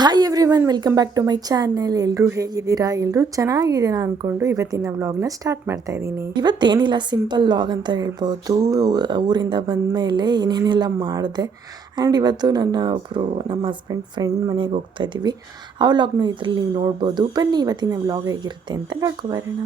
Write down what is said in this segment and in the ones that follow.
Hi everyone, welcome back to my channel. ಎಲ್ಲರೂ ಹೇಗಿದ್ದೀರಾ? ಎಲ್ಲರೂ ಚೆನ್ನಾಗಿದ್ದೀರಾ ಅಂದ್ಕೊಂಡು ಇವತ್ತಿನ ವ್ಲಾಗ್ನ ಸ್ಟಾರ್ಟ್ ಮಾಡ್ತಾ ಇದ್ದೀನಿ. ಇವತ್ತೇನಿಲ್ಲ, ಸಿಂಪಲ್ ವ್ಲಾಗ್ ಅಂತ ಹೇಳ್ಬೋದು. ಊರಿಂದ ಬಂದಮೇಲೆ ಏನೇನೆಲ್ಲ ಮಾಡಿದೆ ಆ್ಯಂಡ್ ಇವತ್ತು ನಮ್ಮ ಹಸ್ಬೆಂಡ್ ಫ್ರೆಂಡ್ ಮನೆಗೆ ಹೋಗ್ತಾ ಇದ್ದೀವಿ. ಆ ವ್ಲಾಗ್ನು ಇದರಲ್ಲಿ ನೀವು ನೋಡ್ಬೋದು. ಬನ್ನಿ ಇವತ್ತಿನ ವ್ಲಾಗ್ ಹೇಗಿರುತ್ತೆ ಅಂತ ನೋಡ್ಕೊಬರೋಣ.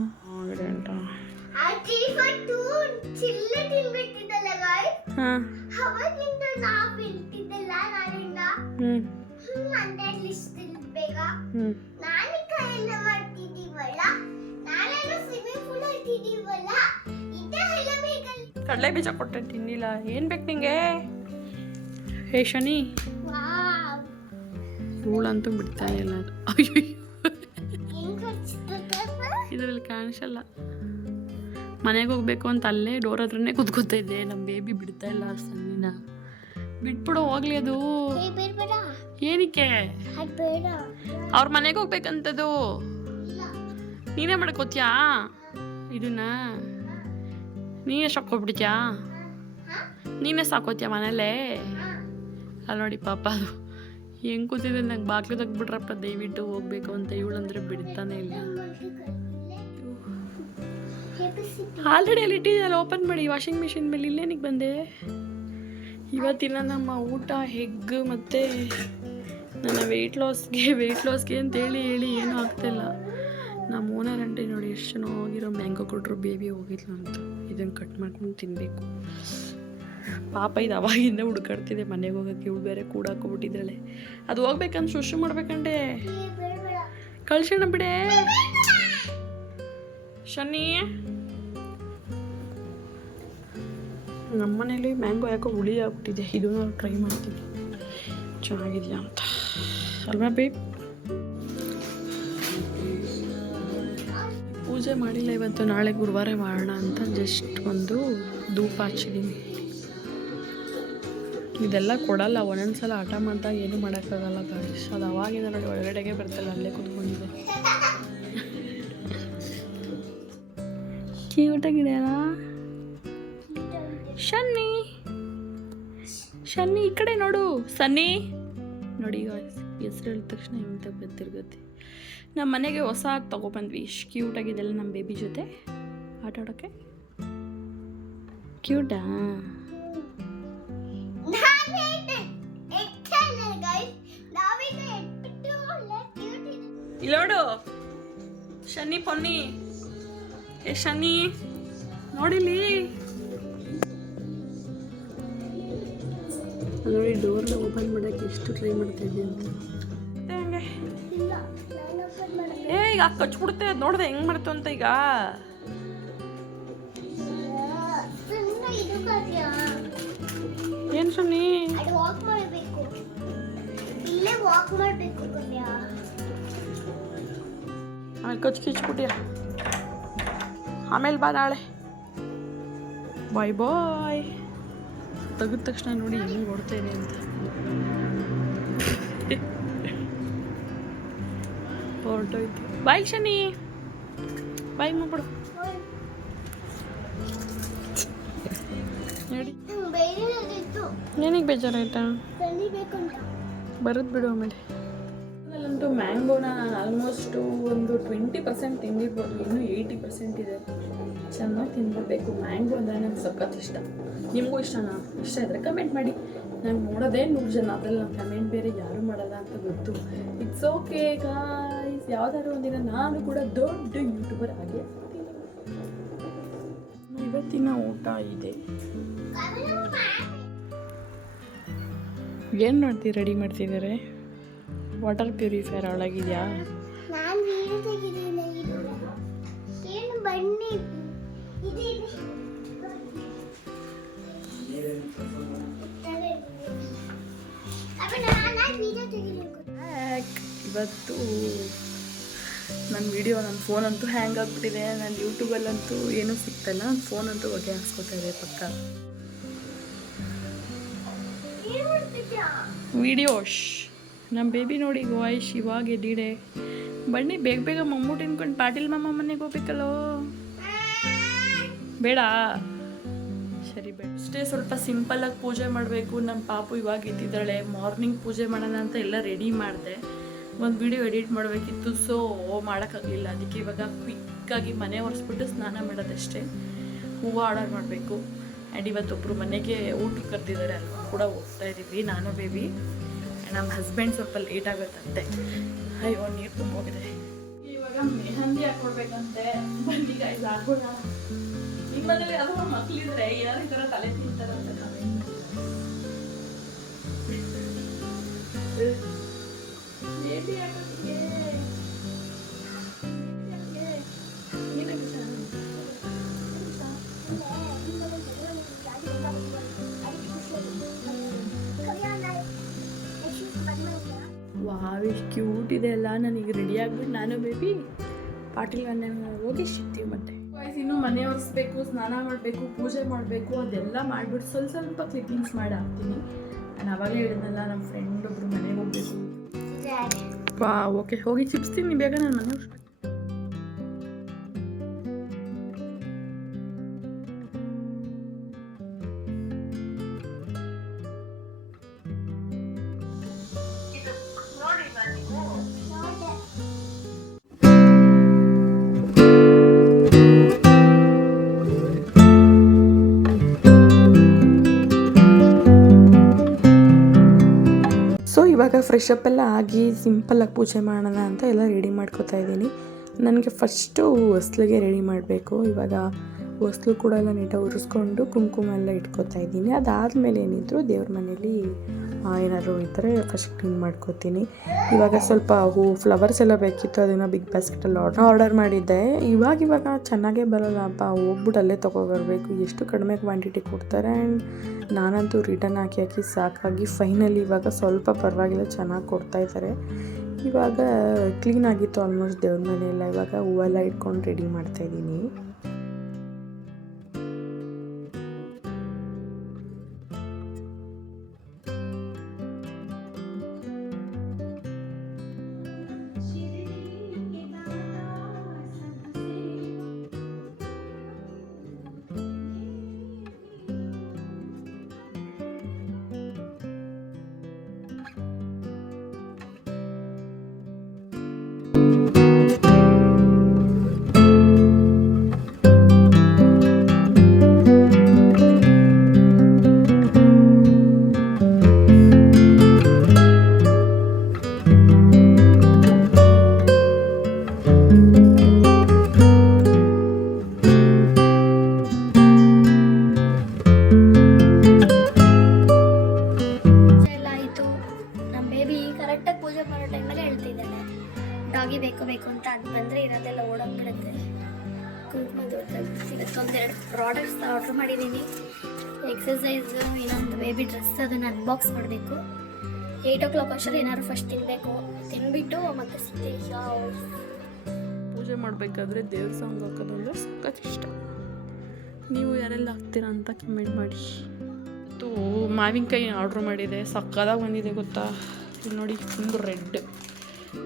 ಕಡಲೆ ಬೀಜ ಕೊಟ್ಟೆ ತಿನ್ನಿಲ್ಲ. ಏನ್ ಬೇಕು ನಿಂಗೆ? ಹೇ ಶನಿ, ಧೂಳಂತೂ ಬಿಡ್ತಾನೆ ಇಲ್ಲ ಅದು. ಅಯ್ಯೋ, ಇದರಲ್ಲಿ ಕಾಣಿಸಲ್ಲ. ಮನೆಗೆ ಹೋಗ್ಬೇಕು ಅಂತ ಅಲ್ಲೇ ಡೋರ್ ಹತ್ರನೇ ಕುತ್ಕೋತಾ ಇದ್ದೆ. ನಮ್ಮ ಬೇಬಿ ಬಿಡ್ತಾ ಇಲ್ಲ ಸನ್ನಿನ. ಬಿಟ್ಬಿಡು ಹೋಗ್ಲಿ. ಅದು ಏನಕ್ಕೆ? ಅವ್ರ ಮನೆಗೆ ಹೋಗ್ಬೇಕಂತದು. ನೀನೇ ಮಾಡ್ಕೋತ್ಯಾ ಇದನ್ನ? ನೀನೇ ಸಾಕೋಬಿಡ್ತೀಯಾ? ನೀನೇ ಸಾಕೋತ್ಯಾ ಮನೇಲೇ? ಅಲ್ಲಿ ನೋಡಿ ಪಾಪ ಅದು ಹೆಂಗೆ ಕೂತಿದೆ. ನಂಗೆ ಬಾಗ್ಲು ತೆಗ್ಬಿಟ್ರಪ್ಪ, ದಯವಿಟ್ಟು ಹೋಗ್ಬೇಕು ಅಂತ. ಇವಳಂದ್ರೆ ಬಿಡ್ತಾನೆ ಇಲ್ಲ. ಆಲ್ರೆಡಿ ಅಲ್ಲಿ ಇಟ್ಟಿದ್ದಲ್ಲ, ಓಪನ್ ಮಾಡಿ ವಾಷಿಂಗ್ ಮಿಷಿನ್ ಮೇಲೆ. ಇಲ್ಲೇನಿಗೆ ಬಂದೆ? ಇವತ್ತಿನ ನಮ್ಮ ಊಟ ಎಗ್ ಮತ್ತು ನನ್ನ ವೆಯ್ಟ್ ಲಾಸ್ಗೆ ಅಂತೇಳಿ ಏನೂ ಆಗ್ತಾಯಿಲ್ಲ. ನಮ್ಮ ಓನರ್ ಆಂಟಿ ನೋಡಿ ಎಷ್ಟು ಚೆನ್ನಾಗಿರೋ ಮ್ಯಾಂಗೋ ಕೊಟ್ಟರು. ಬೇಬಿ ಹೋಗಿದ್ಲು ಅಂತ. ಇದನ್ನು ಕಟ್ ಮಾಡ್ಕೊಂಡು ತಿನ್ನಬೇಕು. ಪಾಪ ಇದು ಅವಾಗಿಂದ ಹುಡುಕಾಡ್ತಿದೆ ಮನೆಗೆ ಹೋಗೋಕ್ಕೆ. ಇವಳು ಬೇರೆ ಕೂಡ ಹಾಕೋಬಿಟ್ಟಿದ್ದಾಳೆ. ಅದು ಹೋಗ್ಬೇಕಂತ ಶುಶು ಮಾಡ್ಬೇಕಂಡೆ. ಕಳ್ಸೋಣ ಬಿಡೆ ಶನಿ. ನಮ್ಮನೇಲಿ ಮ್ಯಾಂಗೋ ಯಾಕೋ ಹುಳಿ ಆಗ್ಬಿಟ್ಟಿದೆ. ಇದನ್ನು ಟ್ರೈ ಮಾಡ್ತೀನಿ ಚೆನ್ನಾಗಿದೆಯಾ ಅಂತ. ಅಲ್ವಾ ಬೇಬ್? ಪೂಜೆ ಮಾಡಿಲ್ಲ ಇವತ್ತು. ನಾಳೆ ಗುರುವಾರ ಮಾಡೋಣ ಅಂತ ಜಸ್ಟ್ ಒಂದು ಧೂಪ ಹಚ್ಚಿದ್ದೀನಿ. ಇದೆಲ್ಲ ಕೊಡಲ್ಲ. ಒಂದೊಂದ್ಸಲ ಹಠ ಮಾಡಿದಾಗ ಏನೂ ಮಾಡೋಕ್ಕಾಗಲ್ಲ ಗಾಯ್ಸ್. ಅದು ಅವಾಗಿಂದ ನೋಡಿ ಒಳಗಡೆಗೆ ಬರ್ತಲ್ಲ, ಅಲ್ಲೇ ಕುತ್ಕೊಂಡಿದೆ. ಕ್ಯೂಟಾಗಿದೆಯಲ್ಲ ಶನ್ನಿ. ಶನ್ನಿ ಈ ಕಡೆ ನೋಡು. ಸನ್ನಿ ನೋಡಿ ಗಾಯ್ಸ್, ಹೆಸರು ಹೇಳಿದ ತಕ್ಷಣ ಹಿಂಗೆ ತಿರ್ಗತ್ತೆ. ನಮ್ಮ ಮನೆಗೆ ಹೊಸ ತೊಗೊಬಂದ್ವಿ. ಇಷ್ಟು ಕ್ಯೂಟಾಗಿದೆಲ್ಲ ನಮ್ಮ ಬೇಬಿ ಜೊತೆ ಆಟ ಆಡೋಕ್ಕೆ. ಕ್ಯೂಟಾ? ಇಲ್ಲೋಡು ಶನಿ ಪೊನ್ನಿ. ಏ ಶನಿ ನೋಡಿಲಿ. ನೋಡಿ ಡೋರ್ನ ಓಪನ್ ಮಾಡೋಕ್ಕೆ ಎಷ್ಟು ಟ್ರೈ ಮಾಡ್ತಾ ಇದ್ದೆ ಅಂತ. ಹಂಗೆ ಈಗ ಕಚ್ಬಿಡುತ್ತೆ. ಅದು ನೋಡಿದೆ ಹೆಂಗೆ ಮಾಡ್ತು ಅಂತ. ಈಗ ಏನು ಶನಿ? ಆಮೇಲೆ ಕಚ್ಕಿಚ್ಬಿಟ್ಟಿಯ. ಆಮೇಲೆ ಬಾ ನಾಳೆ. ಬಾಯ್ ಬಾಯ್. ತೆಗೆದ ತಕ್ಷಣ ನೋಡಿ ಹೆಂಗೆ ಓಡ್ತಾ ಇದೆ ಅಂತ. ಹೊರಟೋಯ್ತು. ಬಾಯ್ ಶನಿ. ಬಾಯ್ ಮಾಡ್ಬಿಡು ನೋಡಿ. ಏನಿಗೆ ಬೇಜಾರಾಯ್ತಾ? ಬರೋದು ಬಿಡು. ಆಮೇಲೆ ಅಲ್ಲಂತೂ ಮ್ಯಾಂಗೋನ ನಾನು ಆಲ್ಮೋಸ್ಟು ಒಂದು 20% ತಿಂದಿರ್ಬೋದು. ಇನ್ನೂ 80% ಇದೆ. ಚೆನ್ನಾಗಿ ತಿನ್ಬಿಡ್ಬೇಕು. ಮ್ಯಾಂಗೋ ಅಂದರೆ ನಂಗೆ ಸಖತ್ ಇಷ್ಟ. ನಿಮಗೂ ಇಷ್ಟನಾ? ಇಷ್ಟ ಇದ್ದರೆ ಕಮೆಂಟ್ ಮಾಡಿ. ನಾನು ನೋಡೋದೇ 100 ಜನ. ಅದ್ರಲ್ಲಿ ನಾನು ಕಮೆಂಟ್ ಬೇರೆ ಯಾರೂ ಮಾಡಲ್ಲ ಅಂತ ಗೊತ್ತು. It's okay guys. ಯಾವುದಾದ್ರು ಒಂದಿನ ನಾನು ಕೂಡ ದೊಡ್ಡ ಯೂಟ್ಯೂಬರ್ ಆಗಿ ಆಗ್ತೀನಿ. ಇವತ್ತಿನ ಊಟ ಇದೆ. ಏನು ಮಾಡ್ತೀವಿ? ರೆಡಿ ಮಾಡ್ತಿದ್ದಾರೆ. ವಾಟರ್ ಪ್ಯೂರಿಫೈಯರ್ ಒಳಗಿದೆಯಾ? ಇವತ್ತು ನನ್ನ ವಿಡಿಯೋ, ನನ್ನ ಫೋನಂತೂ ಹ್ಯಾಂಗ್ ಆಗಿಬಿಟ್ಟಿದೆ. ನನ್ನ ಯೂಟ್ಯೂಬಲ್ಲಂತೂ ಏನೂ ಸಿಗ್ತಾಯಿಲ್ಲ. ನನ್ನ ಫೋನಂತೂ ಹೊಗೆ ಹಾಕ್ಸ್ಕೊತಾ ಇದೆ ಪಕ್ಕ. ವಿಡಿಯೋಶ್ ನಮ್ಮ ಬೇಬಿ ನೋಡಿ ವಾಯ್ಸ್ ಇವಾಗ ಎದ್ದಿಡೆ. ಬನ್ನಿ ಬೇಗ ಬೇಗ ಮಮ್ಮೂ ತಿನ್ಕೊಂಡು ಪಾಟೀಲ್ ಮಾಮ ಮನೆಗೆ ಹೋಗ್ಬೇಕಲ್ಲೋ. ಬೇಡ ಸರಿ ಬೇಡ. ಅಷ್ಟೇ ಸ್ವಲ್ಪ ಸಿಂಪಲ್ಲಾಗಿ ಪೂಜೆ ಮಾಡಬೇಕು. ನಮ್ಮ ಪಾಪು ಇವಾಗ ಎದ್ದಿದ್ದಾಳೆ. ಮಾರ್ನಿಂಗ್ ಪೂಜೆ ಮಾಡೋಣ ಅಂತ ಎಲ್ಲ ರೆಡಿ ಮಾಡಿದೆ. ಒಂದು ವಿಡಿಯೋ ಎಡಿಟ್ ಮಾಡಬೇಕಿತ್ತು, ಸೊ ಮಾಡೋಕ್ಕಾಗಲಿಲ್ಲ. ಅದಕ್ಕೆ ಇವಾಗ ಕ್ವಿಕ್ಕಾಗಿ ಮನೆ ಒರೆಸ್ಬಿಟ್ಟು ಸ್ನಾನ ಮಾಡೋದಷ್ಟೇ. ಹೂವು ಆರ್ಡರ್ ಮಾಡಬೇಕು. ಆ್ಯಂಡ್ ಇವತ್ತೊಬ್ಬರು ಮನೆಗೆ ಊಟಕ್ಕೆ ಕರೆದಿದ್ದಾರೆ, ಅಲ್ವಾ ಕೂಡ ಹೋಗ್ತಾ ಇದ್ದೀವಿ ನಾನು ಬೇಬಿ. ನಮ್ಮ ಹಸ್ಬೆಂಡ್ ಸ್ವಲ್ಪ ಲೇಟ್ ಆಗುತ್ತಂತೆ. ಅಯ್ಯೋ ನೀರು ತುಂಬೋಗಿದೆ. ಇವಾಗ ಮೆಹಂದಿ ಹಾಕ್ಕೊಡ್ಬೇಕಂತೆ. ಬನ್ನಿ ಗಾಯ್ಸ್ ಹಾಕೋಣ. ನಿಮ್ಮನೇಲಿ ಯಾರೋ ಮಕ್ಕಳಿದ್ರೆ ಏನಾದ್ರು ಈ ಥರ ತಲೆ ತಿಂತಾರಂತ ಬೇಬಿ ಹಾಕೋದಕ್ಕೆ ವಾವ್ ಎಷ್ಟು ಕ್ಯೂಟ್ ಇದೆ ಅಲ್ಲ. ನನಗೆ ರೆಡಿ ಆಗ್ಬಿಟ್ಟು ನಾನು ಬೇಬಿ ಪಾಟೀಲ್ ಹೋಗಿ ಸಿಗ್ತೀವಿ. ಮತ್ತೆ ಇನ್ನು ಮನೆ ಒರೆಸ್ಬೇಕು, ಸ್ನಾನ ಮಾಡಬೇಕು, ಪೂಜೆ ಮಾಡಬೇಕು, ಅದೆಲ್ಲ ಮಾಡಿಬಿಟ್ಟು ಸ್ವಲ್ಪ ಕ್ಲಿಪ್ಪಿಂಗ್ಸ್ ಮಾಡಿ ಹಾಕ್ತೀನಿ. ನಾನು ಅವಾಗಲೇ ಹೇಳಿದ್ನಲ್ಲ ನಮ್ಮ ಫ್ರೆಂಡ್ ಒಬ್ರು ಮನೆಗೆ ಹೋಗ್ಬೇಕು. ಓಕೆ ಹೋಗಿ ಚಿಪ್ಸ್ತೀನಿ ಬೇಗ, ನಾನು ಮನೆ ಒರೆಸ್ಬೇಕು. ಇವಾಗ ಫ್ರೆಶ್ ಅಪ್ ಎಲ್ಲ ಆಗಿ ಸಿಂಪಲ್ಲಾಗಿ ಪೂಜೆ ಮಾಡೋಣ ಅಂತ ಎಲ್ಲ ರೆಡಿ ಮಾಡ್ಕೋತಾ ಇದ್ದೀನಿ. ನನಗೆ ಫಸ್ಟು ಹೊಸ್ಲಿಗೆ ರೆಡಿ ಮಾಡಬೇಕು. ಇವಾಗ ಹೊಸ್ಲು ಕೂಡ ಎಲ್ಲ ನೀಟಾಗಿ ಉರಿಸ್ಕೊಂಡು ಕುಂಕುಮ ಎಲ್ಲ ಇಟ್ಕೋತಾ ಇದ್ದೀನಿ. ಅದಾದಮೇಲೆ ಏನಿದ್ರು ದೇವ್ರ ಮನೇಲಿ ಏನಾದರೂ ಇದ್ದರೆ ಫಸ್ಟ್ ಕ್ಲೀನ್ ಮಾಡ್ಕೋತೀನಿ. ಇವಾಗ ಸ್ವಲ್ಪ ಫ್ಲವರ್ಸ್ ಎಲ್ಲ ಬೇಕಿತ್ತು, ಅದನ್ನು ಬಿಗ್ ಬಾಸ್ಕೆಟಲ್ಲಿ ಆರ್ಡರ್ ಮಾಡಿದ್ದೆ. ಇವಾಗ ಚೆನ್ನಾಗೇ ಬರೋಲ್ಲಪ್ಪ, ಹೋಗ್ಬಿಟ್ಟು ಅಲ್ಲೇ ತೊಗೊಬರ್ಬೇಕು. ಎಷ್ಟು ಕಡಿಮೆ ಕ್ವಾಂಟಿಟಿ ಕೊಡ್ತಾರೆ. ಆ್ಯಂಡ್ ನಾನಂತೂ ರಿಟರ್ನ್ ಹಾಕಿ ಸಾಕಾಗಿ ಫೈನಲಿ ಇವಾಗ ಸ್ವಲ್ಪ ಪರವಾಗಿಲ್ಲ ಚೆನ್ನಾಗಿ ಕೊಡ್ತಾಯಿದ್ದಾರೆ. ಇವಾಗ ಕ್ಲೀನ್ ಆಗಿತ್ತು ಆಲ್ಮೋಸ್ಟ್ ದೇವ್ರ ಮನೆಯೆಲ್ಲ. ಇವಾಗ ಹೂವೆಲ್ಲ ಇಟ್ಕೊಂಡು ರೆಡಿ ಮಾಡ್ತಾಯಿದ್ದೀನಿ. ಡಾಗಿ ಬೇಕು ಅಂತ ಅದು ಬಂದರೆ ಇರೋದೆಲ್ಲ ಓಡೋಗ್ಬಿಡುತ್ತೆ. ಇವತ್ತೊಂದೆರಡು ಪ್ರಾಡಕ್ಟ್ಸ್ ಆರ್ಡ್ರ್ ಮಾಡಿದ್ದೀನಿ. ಎಕ್ಸಸೈಸು, ಇನ್ನೊಂದು ಬೇಬಿ ಡ್ರೆಸ್, ಅದನ್ನು ಅನ್ಬಾಕ್ಸ್ ಮಾಡಬೇಕು. 8 o'clock ಅಷ್ಟರಲ್ಲಿ ಏನಾದ್ರು ಫಸ್ಟ್ ತಿನ್ನಬೇಕು. ತಿನ್ಬಿಟ್ಟು ಮತ್ತೆ ಪೂಜೆ ಮಾಡಬೇಕಾದ್ರೆ ದೇವ್ರ ಸಾಂಗ್ ಹಾಕೋದಂದ್ರೆ ಸಖತ್ ಇಷ್ಟ. ನೀವು ಯಾರೆಲ್ಲ ಹಾಕ್ತೀರಾ ಅಂತ ಕಮೆಂಟ್ ಮಾಡಿ. ಮಾವಿನಕಾಯಿ ಆರ್ಡ್ರ್ ಮಾಡಿದೆ, ಸಕ್ಕದಾಗಿ ಬಂದಿದೆ ಗೊತ್ತಾ. ಇದು ನೋಡಿ ಫುಲ್ ರೆಡ್.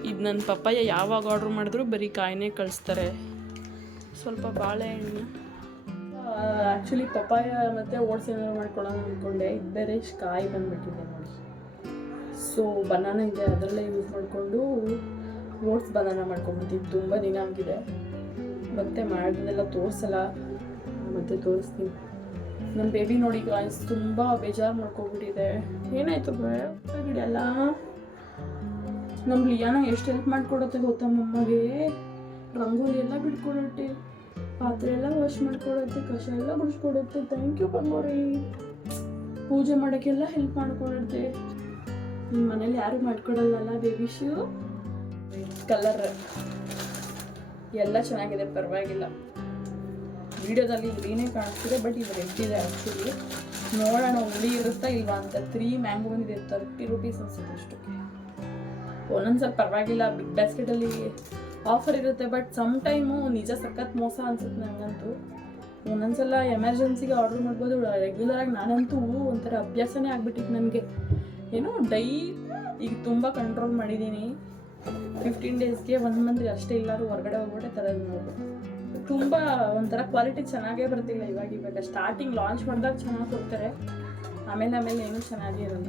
ಇದು ನನ್ನ ಪಪ್ಪಾಯ ಯಾವಾಗ ಆರ್ಡ್ರ್ ಮಾಡಿದ್ರು ಬರೀ ಕಾಯಿನೇ ಕಳಿಸ್ತಾರೆ. ಸ್ವಲ್ಪ ಬಾಳೆಹಣ್ಣು, ಆ್ಯಕ್ಚುಲಿ ಪಪ್ಪಾಯ ಮತ್ತು ಓಟ್ಸ್ ಏನಾದ್ರು ಮಾಡ್ಕೊಳ್ಳೋಣ ಅಂದ್ಕೊಂಡೆ. ಇದು ಬೇರೆ ಕಾಯಿ ಬಂದುಬಿಟ್ಟಿದೆ ನೋಡಿ. ಸೊ ಬನಾನ ಇದೆ, ಅದರಲ್ಲೇ ಯೂಸ್ ಮಾಡಿಕೊಂಡು ಓಟ್ಸ್ ಬನಾನ ಮಾಡ್ಕೊಂಡ್ಬಿಡ್ತೀವಿ. ತುಂಬ ದಿನ ಆಗಿದೆ, ಮತ್ತು ಮಾಡಿದೆಲ್ಲ ತೋರಿಸಲ್ಲ, ಮತ್ತೆ ತೋರಿಸ್ತೀನಿ. ನಮ್ಮ ಬೇಬಿ ನೋಡಿ ಗಾಯ್ಸ್ ತುಂಬ ಬೇಜಾರು ಮಾಡ್ಕೊಬಿಟ್ಟಿದೆ. ಏನಾಯಿತು ಬಿಡಲ್ಲ. ನಮ್ಮ ಲಿಯಾನ ಎಷ್ಟು ಹೆಲ್ಪ್ ಮಾಡಿಕೊಡುತ್ತೆ ಗೊತ್ತಾ ಮಮ್ಮಗೆ. ರಂಗೋಲಿ ಎಲ್ಲ ಬಿಟ್ಕೊಡುತ್ತೆ, ಪಾತ್ರೆ ಎಲ್ಲ ವಾಶ್ ಮಾಡಿಕೊಡುತ್ತೆ, ಕಸ ಎಲ್ಲ ಗುಡಿಸ್ಕೊಡುತ್ತೆ. Thank you ಬಂಗೋರಿ. ಪೂಜೆ ಮಾಡೋಕ್ಕೆಲ್ಲ ಹೆಲ್ಪ್ ಮಾಡಿಕೊಡುತ್ತೆ. ನಿಮ್ಮ ಮನೇಲಿ ಯಾರು ಮಾಡ್ಕೊಡಲ್ಲ ಬೇಬಿಶು. ಕಲರ್ ಎಲ್ಲ ಚೆನ್ನಾಗಿದೆ, ಪರವಾಗಿಲ್ಲ. ವಿಡಿಯೋದಲ್ಲಿ ಗ್ರೀನೇ ಕಾಣಿಸ್ತಿದೆ, ಬಟ್ ಇದು ರೆಡ್ ಇದೆ ಆ್ಯಕ್ಚುಲಿ. ನೋಡೋಣ ಹುಳಿ ಇರುತ್ತಾ ಇಲ್ವಾ ಅಂತ. 3 ಮ್ಯಾಂಗೋ ಬಂದಿದೆ, 30 rupees ಅನ್ಸುತ್ತೆ ಅಷ್ಟಕ್ಕೆ. ಒಂದೊಂದ್ಸಲ ಪರವಾಗಿಲ್ಲ, ಬಿಗ್ ಬಾಸ್ಕೆಟಲ್ಲಿ ಆಫರ್ ಇರುತ್ತೆ. ಬಟ್ ಸಮ್ ಟೈಮು ನಿಜ ಸಖತ್ ಮೋಸ ಅನ್ಸುತ್ತೆ ನನಗಂತೂ. ಒಂದೊಂದ್ಸಲ ಎಮರ್ಜೆನ್ಸಿಗೆ ಆರ್ಡ್ರ್ ಮಾಡ್ಬೋದು. ರೆಗ್ಯುಲರಾಗಿ ನಾನಂತೂ ಒಂಥರ ಅಭ್ಯಾಸನೇ ಆಗ್ಬಿಟ್ಟಿತ್ತು ನನಗೆ. ಏನೋ ಈಗ ತುಂಬ ಕಂಟ್ರೋಲ್ ಮಾಡಿದ್ದೀನಿ. 15 daysಗೆ 1 monthಗೆ ಅಷ್ಟೇ ಎಲ್ಲರೂ ಹೊರಗಡೆ ಹೋಗ್ಬಿಟ್ಟೆ ತರೋದು ನೋಡ್ಬೋದು. ತುಂಬ ಒಂಥರ ಕ್ವಾಲಿಟಿ ಚೆನ್ನಾಗೇ ಬರ್ತಿಲ್ಲ ಇವಾಗ. ಸ್ಟಾರ್ಟಿಂಗ್ ಲಾಂಚ್ ಮಾಡಿದಾಗ ಚೆನ್ನಾಗಿ ಕೊಡ್ತಾರೆ, ಆಮೇಲೆ ಏನೂ ಚೆನ್ನಾಗೇ ಇರಲ್ಲ.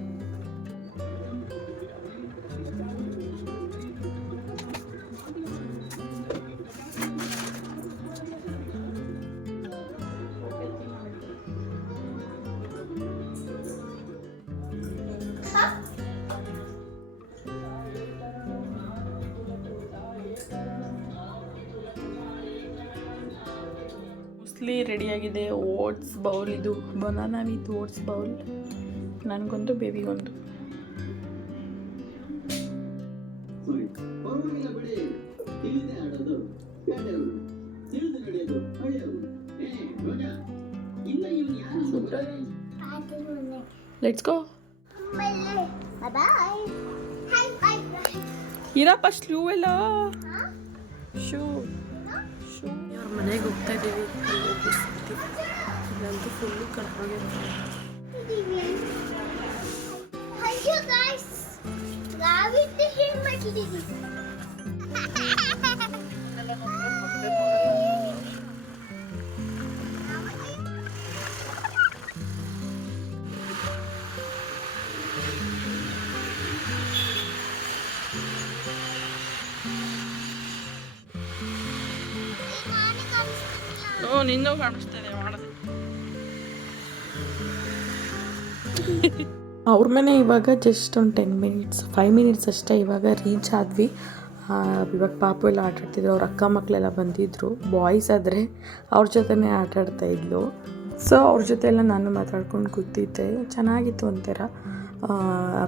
ಮುಸ್ಲಿ ರೆಡಿಯಾಗಿದೆ. ಓಟ್ಸ್ ಬೌಲ್, ಇದು ಬನಾನಾ ವಿತ್ ಓಟ್ಸ್ ಬೌಲ್, ನನಗೊಂದು ಬೇಬಿಗೊಂದು. Let's go. ಇರಪ್ಪ ಸ್ಲೂ ಎಲ್ಲ ಶೂ ಅವ್ರ ಮನೆಗೆ ಹೋಗ್ತಾ ಇದ್ದೀವಿ. ಇಲ್ಲಂತೂ ಫುಲ್ಲು ಕರ್ಕೊಂಡೋಗಿ ನಿನ್ನೂ ಕಾಣಿಸ್ತದೆ ಮಾಡೋದು. ಅವ್ರ ಮನೆ ಇವಾಗ ಜಸ್ಟ್ ಒಂದು 5 ಮಿನಿಟ್ಸ್ ಅಷ್ಟೇ ಇವಾಗ ರೀಚ್ ಆದ್ವಿ. ಇವಾಗ ಪಾಪು ಎಲ್ಲ ಆಟಾಡ್ತಿದ್ರು. ಅವ್ರ ಅಕ್ಕ ಮಕ್ಕಳೆಲ್ಲ ಬಂದಿದ್ದರು. ಬಾಯ್ಸ್ ಆದರೆ ಅವ್ರ ಜೊತೆನೇ ಆಟಾಡ್ತಾಯಿದ್ಲು. ಸೊ ಅವ್ರ ಜೊತೆ ಎಲ್ಲ ನಾನು ಮಾತಾಡ್ಕೊಂಡು ಕೂತಿದ್ದೆ. ಚೆನ್ನಾಗಿತ್ತು ಒಂಥರ.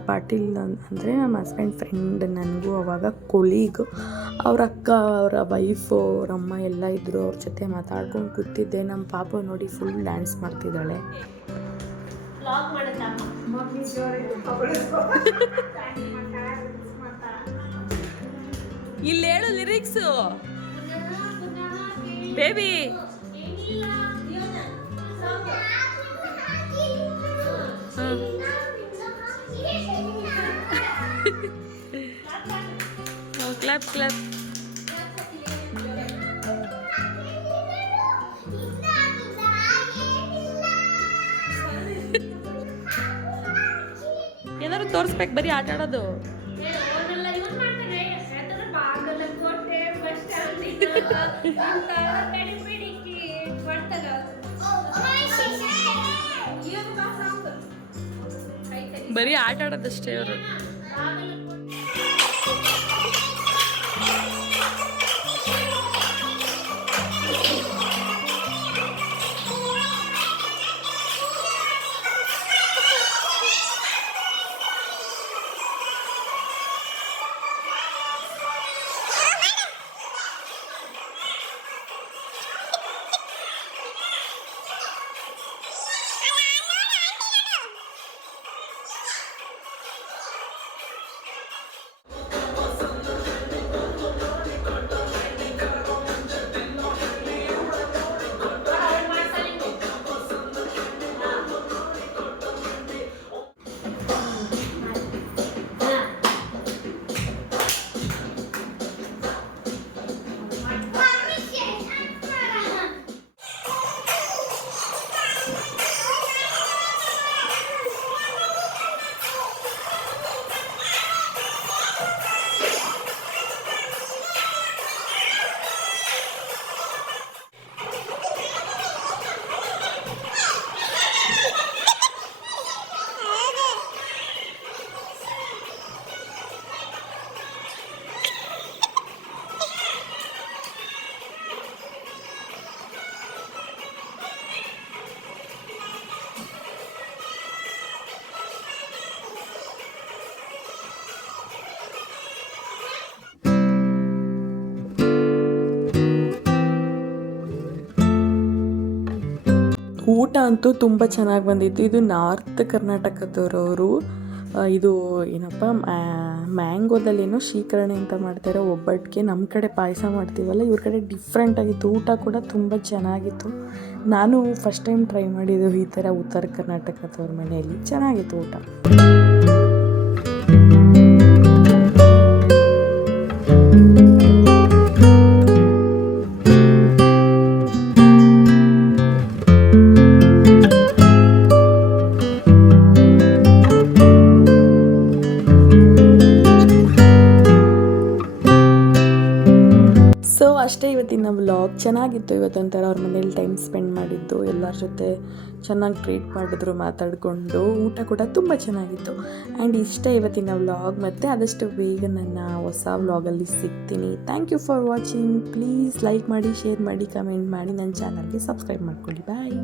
ಪಾಟೀಲ್ ಅಂದರೆ ನಮ್ಮ ಹಸ್ಬೆಂಡ್ ಫ್ರೆಂಡ್, ನನಗೂ ಅವಾಗ ಕೊಲೀಗ್. ಅವ್ರ ಅಕ್ಕ, ಅವರ ವೈಫು, ಅವ್ರ ಅಮ್ಮ ಎಲ್ಲ ಇದ್ದರು. ಅವ್ರ ಜೊತೆ ಮಾತಾಡ್ಕೊಂಡು ಕೂತಿದ್ದೆ. ನಮ್ಮ ಪಾಪು ನೋಡಿ ಫುಲ್ ಡ್ಯಾನ್ಸ್ ಮಾಡ್ತಿದ್ದಾಳೆ. ಇಲ್ಲಿ ಹೇಳು ಲಿರಿಕ್ಸು ಬೇಬಿ. Clap clap. ಏನಾದ್ರು ತೋರಿಸ್ಬೇಕು, ಬರೀ ಆಟ ಆಡೋದು. ಬರೀ ಆಟ ಆಡೋದಷ್ಟೇ ಅವರು. ಊಟ ಅಂತೂ ತುಂಬ ಚೆನ್ನಾಗಿ ಬಂದಿತ್ತು. ಇದು ನಾರ್ತ್ ಕರ್ನಾಟಕದವರು. ಇದು ಏನಪ್ಪ ಮ್ಯಾಂಗೋದಲ್ಲೇನೋ ಶೀಕರಣೆ ಅಂತ ಮಾಡ್ತಾರೆ, ಒಬ್ಬಟ್ಟಿಗೆ. ನಮ್ಮ ಕಡೆ ಪಾಯಸ ಮಾಡ್ತೀವಲ್ಲ, ಇವ್ರ ಕಡೆ ಡಿಫ್ರೆಂಟಾಗಿತ್ತು. ಊಟ ಕೂಡ ತುಂಬ ಚೆನ್ನಾಗಿತ್ತು. ನಾನು ಫಸ್ಟ್ ಟೈಮ್ ಟ್ರೈ ಮಾಡಿದ್ದು ಈ ಥರ ಉತ್ತರ ಕರ್ನಾಟಕದವ್ರ ಮನೆಯಲ್ಲಿ. ಚೆನ್ನಾಗಿತ್ತು ಊಟ. ಅಷ್ಟೇ ಇವತ್ತಿನ ವ್ಲಾಗ್. ಚೆನ್ನಾಗಿತ್ತು ಇವತ್ತೊಂಥರ ಅವ್ರ ಮನೇಲಿ ಟೈಮ್ ಸ್ಪೆಂಡ್ ಮಾಡಿದ್ದು, ಎಲ್ಲರ ಜೊತೆ ಚೆನ್ನಾಗಿ ಟ್ರೀಟ್ ಮಾಡಿದ್ರು, ಮಾತಾಡಿಕೊಂಡು ಊಟ ಕೂಡ ತುಂಬ ಚೆನ್ನಾಗಿತ್ತು. ಆ್ಯಂಡ್ ಇಷ್ಟೇ ಇವತ್ತಿನ ವ್ಲಾಗ್. ಮತ್ತು ಆದಷ್ಟು ಬೇಗ ನನ್ನ ಹೊಸ ವ್ಲಾಗಲ್ಲಿ ಸಿಗ್ತೀನಿ. Thank you for watching. Please like ಮಾಡಿ, ಶೇರ್ ಮಾಡಿ, ಕಮೆಂಟ್ ಮಾಡಿ, ನನ್ನ ಚಾನಲ್ಗೆ ಸಬ್ಸ್ಕ್ರೈಬ್ ಮಾಡ್ಕೊಳ್ಳಿ. ಬಾಯ್.